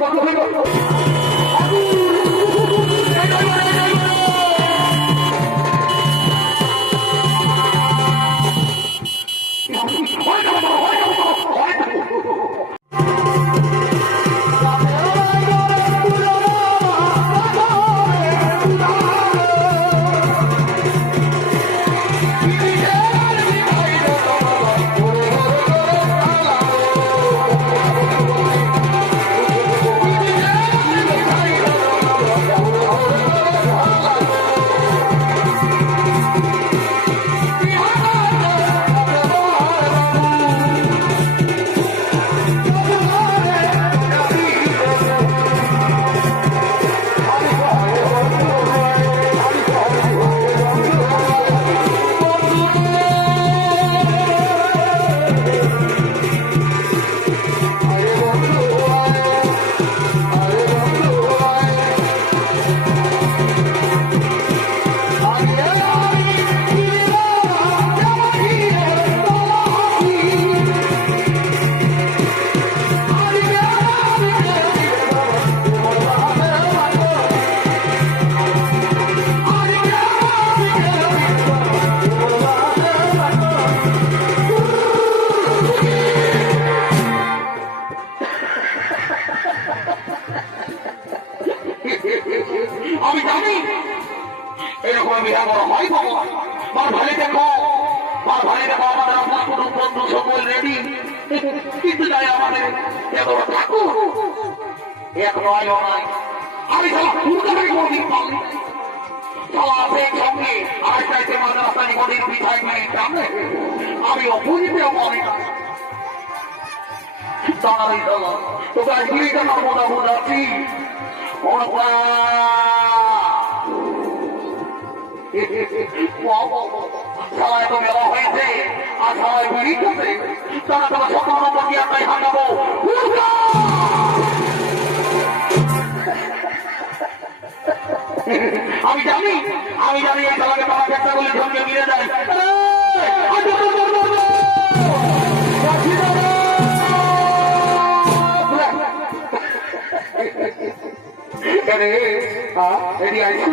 Thank you. এরকম বিয়া করা হয় মার ভাই দেখো মার ভাই দেখো আমাদের আপনার কোনো বন্ধু সকল রেডি কিন্তু তাই আমাদের এত ঠাকুর এক নয় নয় আমি সালা ফুলকারে কোনদিন সামনে আমি অপুজিতেও পাবি না দাঁড়াই সবাই তো মেলা হয়েছে আর সবাই বেরিয়েছে তারা তোমার সকল নম্বর দিয়ে আমরা হাঁটাবো আমি জানি আমি জানি এই সবাইকে তারা চেষ্টা করলে ঝমকে মিলে যায় এরে এদি আইসু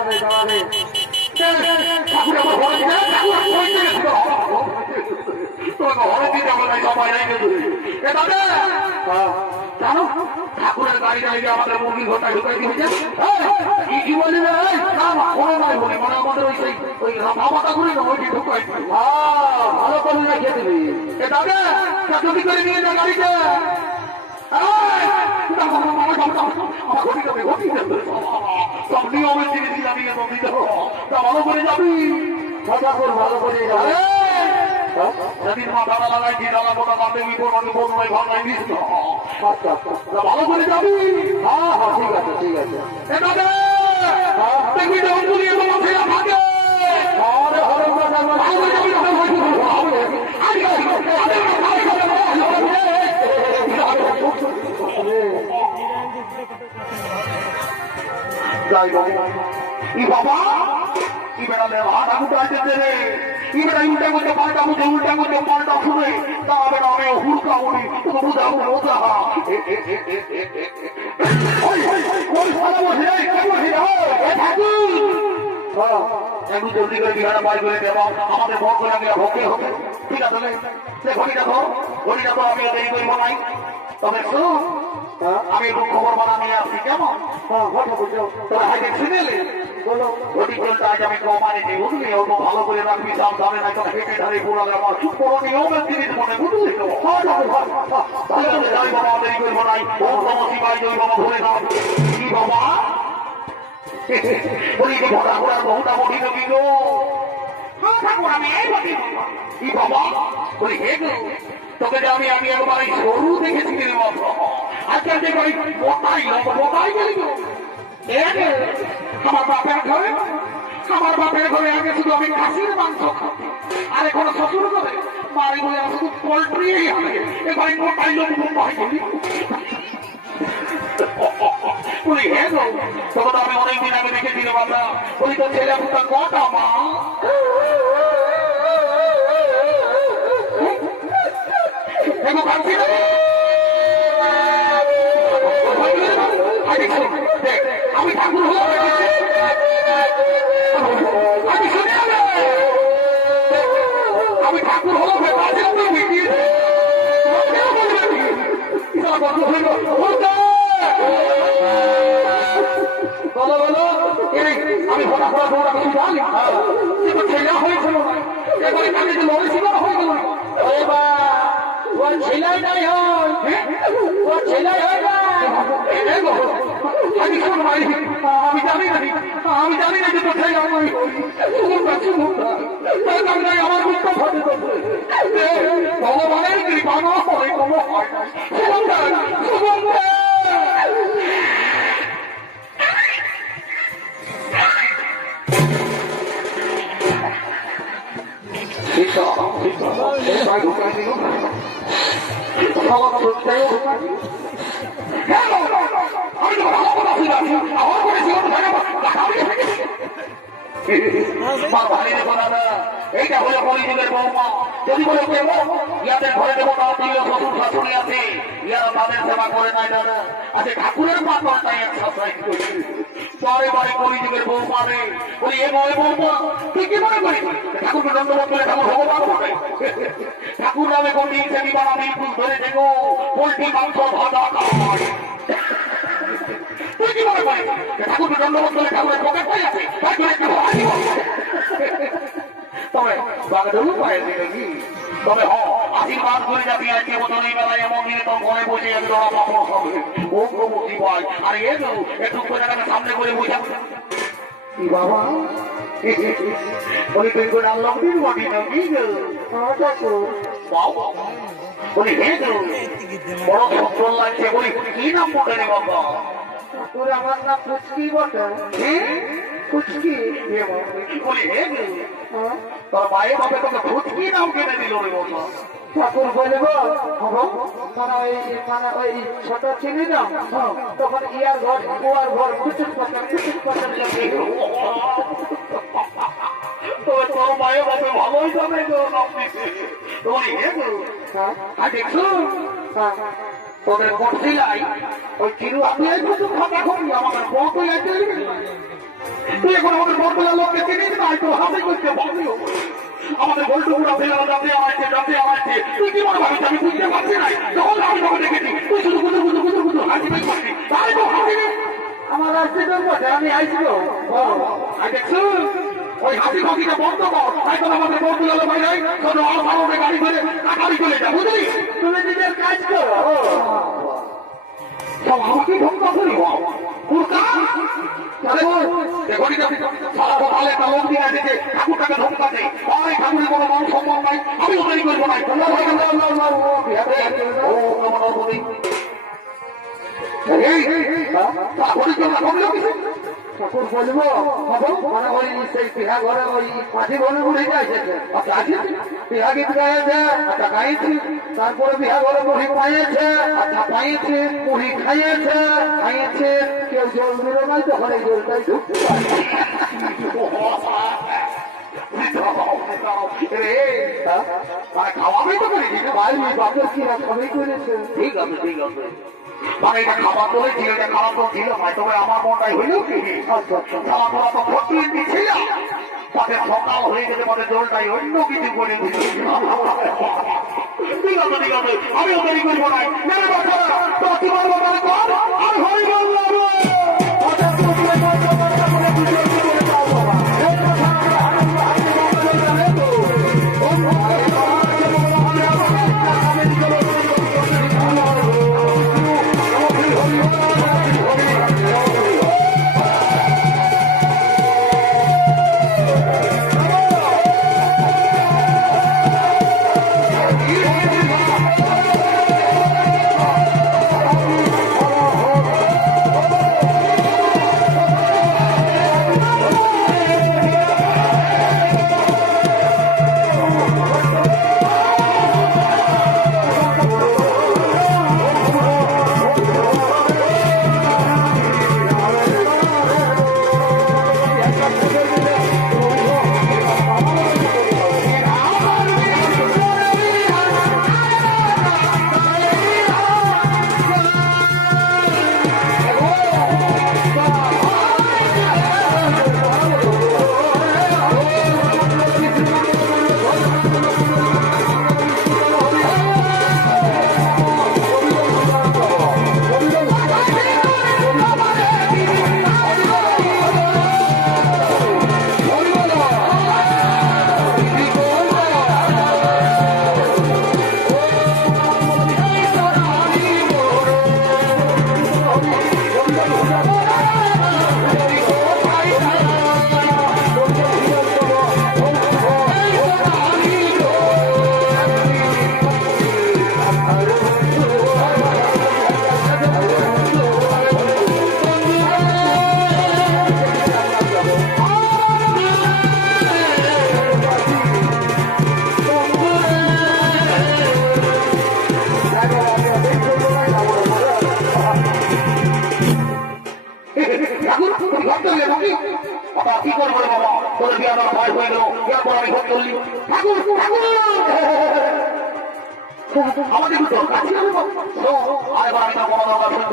দাঁড়াবে দাঁড়াবে ঠাকুরের গাড়ি গাড়ি আমাদের মুরগি ঘরটায় ঢুকাই দিয়েছে কি কি না না, কোনো মানে ওই সেই ওই বাবা ঠাকুরের না হ্যাঁ, নিয়ে যা গাড়িতে ভালো করে যাবি আচ্ছা আচ্ছা হ্যাঁ হ্যাঁ ঠিক আছে ঠিক আছে এ দাদা দেখবি যখন হরে হয়তো ভালো হবে। আরে, আরে, আরে, যাই বাবু ই বাবা ই বেড়ালে হাত আগুটা আছে রে ই বেড়া উল্টা করতে পাল্টা বুঝে উল্টা করতে পাল্টা শুনে তা বেড়া আমি হুড়কা উড়ি তোকে বুঝাবো হ্যাঁ একটু জলদি করে বিহারা বাড়ি করে দেবো আমাদের ভোগ করে আমি ভোগে হবে ঠিক আছে রে? সে ঘড়িটা ধর আমি দেরি করব নাই তবে শোনো আমি একটু খবর বানা নিয়ে আসছি কেমন? হ্যাঁ কথা বলছো তোরা হাইতে শুনেলে বলো। চলতে আজ আমি কমানে দিই বুঝলি? অত ভালো করে রাখবি সাবধানে না তোরা হেঁটে ধারে পুরো আমার খুব বড় নিয়মের জিনিস মনে বুঝলি তো? ভালো করে যাই বাবা দেরি করব নাই। ও নম শিবাই জয় বাবা ভরে দাও। কি বাবা? বলি তো ভরা ভরা বহুটা বটি নবী গো। ঠাকুর আমি এই বটি কি বাবা? বলি হে গো তোকে আমি আমি একবার এই সরু দেখেছি বাবা? আমার বাপের ঘরে, আমার বাপের ঘরে আগে শুধু আমি খাসির মাংস আর এখন শ্বশুর করে বাড়ি বলে শুধু পোল্ট্রি হবে। বলি হ্যাঁ আমি অনেকদিন আগে দেখেছি রে বাবা বলি তো ছেলে কটা, মা? এগো ভাবছি না আমি ঠাকুর আমি শুনে আমি ঠাকুর হলাম বলো বলো আমি হঠাৎ হঠাৎ ওরা কিছু জানি এবার ছেলে হয়েছিল এবারে কানে যে লড়ে ছিল হয়ে গেল ওর ছেলাই নাই হয় ওর ছেলাই হয় না আমি শোন ভাই আমি জানি না আমি জানি না যে কোথায় আমি শুনুন না শুনুন তার কারণে আমার দুঃখ ঘটে ভগবানের কৃপা না হয় কোনো হয় না আমি তো ভালো কথা শুনেছি। আমার করে আমি। মা বলে কেউ, ইয়াদের ঘরে দেবো আছে। করে নাই ঠাকুরের পা করে তাই ঠাকুর ভগবান। ঠাকুর নামে কোন দিন সেটি বানাবি ফুল ধরে দেখো পোল্ট্রি মাংস ভাজা খায় তুই কি মনে করিস ঠাকুরকে ঠাকুরের পকেট পাই আছে তাই করে একটা তবে বাগদুলু পায়ে দিলে তবে হ আশীর্বাদ করে যাবি আজকে বছর এই বেলায় এমন দিনে তোর ঘরে বসে এক জোড়া পাপড় ও প্রভু কি বল আর এ তো একটু করে সামনে করে বসে বাবা বলি তুই করে আল্লাহ দিন বডি না কি গো বাবা বলি হে বড় সুন্দর লাগছে বলি কি নাম বলে বাবা তোর আমার নাম পুচকি বটে। পুচকি? বলি হে গো তোর মায়ের বাপে তোকে ফুটকি নাম কেনে দিল রে বাবা ঠাকুর বলব ওই মানে ওই ছোট চিনি না তখন ইয়ার ঘর কুয়ার ঘর কুচুর পাচার কুচুর পাচার তোর মায়ের বাপে ভালোই জানে নাম দিছে হে গো হ্যাঁ। আর দেখছ? হ্যাঁ। তোদের করছিলাই ওই চিরু আমি শুধু খাতা করি আমাদের বউ তো চলে তুই এখন আমাদের বড়গুলা লোককে চিনিস না একটু হাসি করতে বলবি আমাদের বল্টু গুলা ফেলে যাতে আমাকে যাতে আমাকে তুই কি মনে আমি বুঝতে পারছি না। যখন আমি তোকে দেখেছি, তুই শুধু গুজু গুজু গুজু গুজু হাসি বের করছিস তাই তো হাসি আমার আসছে তো বটে আমি আর দেখছ? ওই হাসি ফাঁসিটা বন্ধ কর। তো আমাদের হয় নাই শুধু আর ভালো গাড়ি ধরে কাটারি চলে যা বুঝলি? তুমি নিজের কাজ করো। সম্মান নাই আমি ওটাই করব না এই হরিচন্দ্র ঠাকুর বলব বুড়ি গীত গাইছে আচ্ছা গাইছি তারপরে বিহা ঘরে মুড়ি পাইয়েছে আচ্ছা পাইয়েছে মুড়ি খাইয়েছে খাইয়েছে। কেউ জল দিল নাই তখন এই জলটাই পারে মানে তো করেছি ভাই, বাপের কিনা ঠিক আছে ঠিক আছে। মানে এটা খাবার তোলে ছিল এটা খাবার তো ছিল ভাই, তবে আমার অন্য কিছু করে দিল। আমি বলব হরি বললাম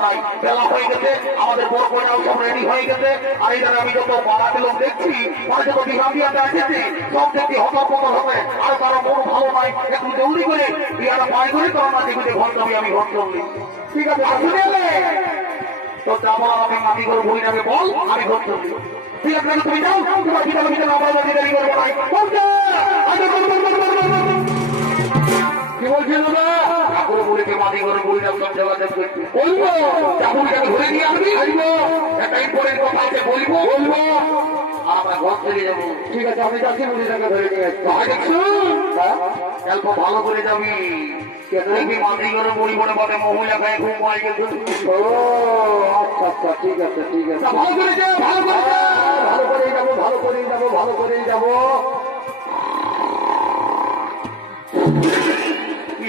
নাই। বেলা হয়ে গেছে, আমাদের বড় কইনাও সব ready হয়ে গেছে। আর এই আমি যত পাড়াতে লোক দেখছি, মানে যত বিহামদিয়াতে আসেছে, সব দেখছি হতপতল হবে। আর কারও মন ভালো নাই। একটু জলদি করে বিয়াটা পায় করে তোর মাঝে গুজে ঘর যাবি, আমি ঘর চলবি। ঠিক আছে, আসুন এলে। তো যা বলার আমি মাটি করে বলি নামে বল, আমি ঘর আমার। বলছে, আচ্ছা। কি বলছেন দাদা বলব ঠাকুরটাকে ধরে নিয়ে আসবি আসব একটা ইম্পর্টেন্ট কথা আছে বলব বলব। আর আমরা ঘর চলে যাব। ঠিক আছে আমি যাচ্ছি মুড়িটাকে ধরে নিয়ে আসছি। অল্প ভালো করে যাবি। দেখবি মাটি করে বলি মনে পড়ে মহিলা খায় ঘুম পাই গেছে। ও আচ্ছা আচ্ছা ঠিক আছে ঠিক আছে। ভালো করে যা ভালো করে যা। ভালো করেই যাব ভালো করেই যাব ভালো করেই যাব। কি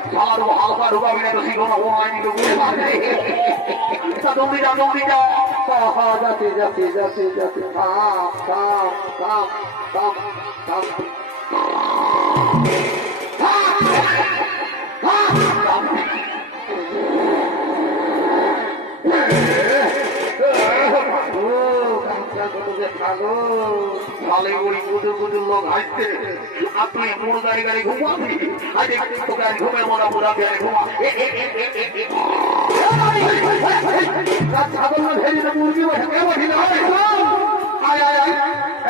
খাইয়াছি রে আমার হালকা ঢুকাবি না তো শিখো না ও আইনি তো বুঝে পারবে দৌড়ি যা ভালো করি কুদুর কুদুর লোক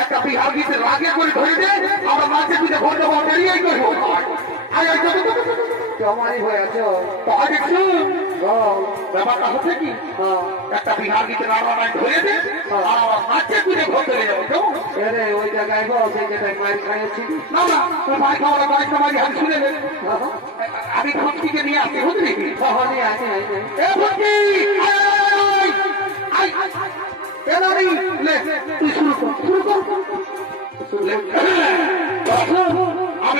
একটা বিহার গীতে রাগে করে ধরে দে আমরা মাঝে তুই ভোট দেবো বেরিয়ে করব আয় আয় কেমনই হয়েছে তাহলে দেখছ ব্যাপারটা হচ্ছে কি একটা বিহার গীতে রান্না ধরে দে আর আমার মাঝে তুই ভোট দেবে যাব কেমন এরে ওই জায়গায় বল সেই জায়গায় মায়ের খাইয়েছি না না তোর ভাই খাওয়ার কয়েকটা বাড়ি হাত শুনে নেবে আমি ভক্তিকে নিয়ে আসি বুঝলি এ ভক্তি তুই শুরু কর শুরু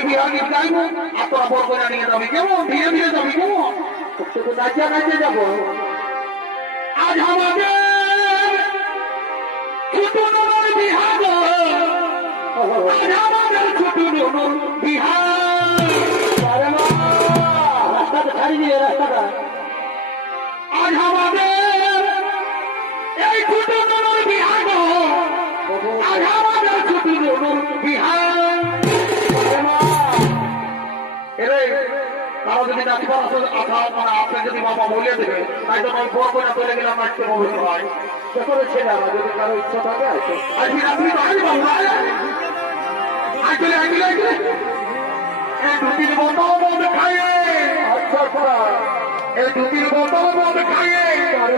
বিহারি যাইব আর তোরা বড় নিয়ে যাবি কেমন? ধীরে ধীরে যাবি কেমন? তোকে নাচিয়া নাচিয়ে যাব। আজ আমাদের ছোট নগর বিহার। আজ আমাদের ছোট নগর বিহার। রাস্তাটা ছাড়ি রাস্তাটা। আজ আমাদের এরে কারও যদি করা আশা মানে আপনি যদি বাবা বলে দেবে তাই তো আমি বড় করে চলে গেলাম নাচতে বলতে হয় যদি কারও ইচ্ছা থাকে আছে আজকে রাত্রি তো আজ বাবু মদ খাইয়ে। আচ্ছা পড়া। এই দু তিন বোতল মদ খাইয়ে। আরে